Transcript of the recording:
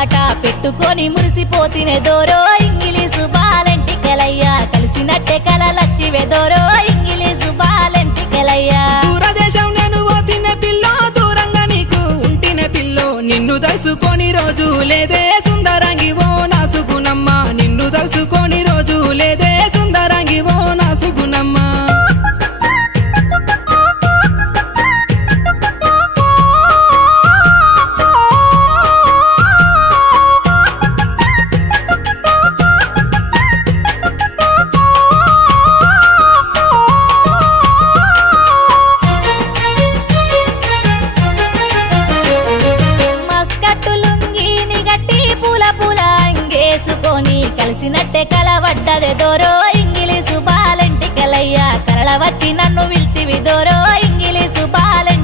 బాట పెట్టుకొని మురిసిపోతినే దోరో ఇంగిలీసు బాలెంటికెలయ్యా కలిసినట్టే కలలత్తివే దోరో ఇంగిలీసు బాలెంటికెలయ్యా దూరదేశం నేను పోతినే పిల్లో దూరంగా నీకు ఉంటినే పిల్లో నిన్ను దలుసుకొని రోజు లేదే సుందరంగి ఓ నా సుగుణమ్మ నిన్ను దలుసుకొని రోజు లేదే సుందరంగి ఓ నా సుగుణమ్మ కలిసినట్టే కలవడ్డదే దోరో ఇంగిలీసు బాలెంటికెలయ్యా కలల వచ్చి నన్ను విల్తివి దోరో ఇంగిలీసు బాలెంటికెలయ్యా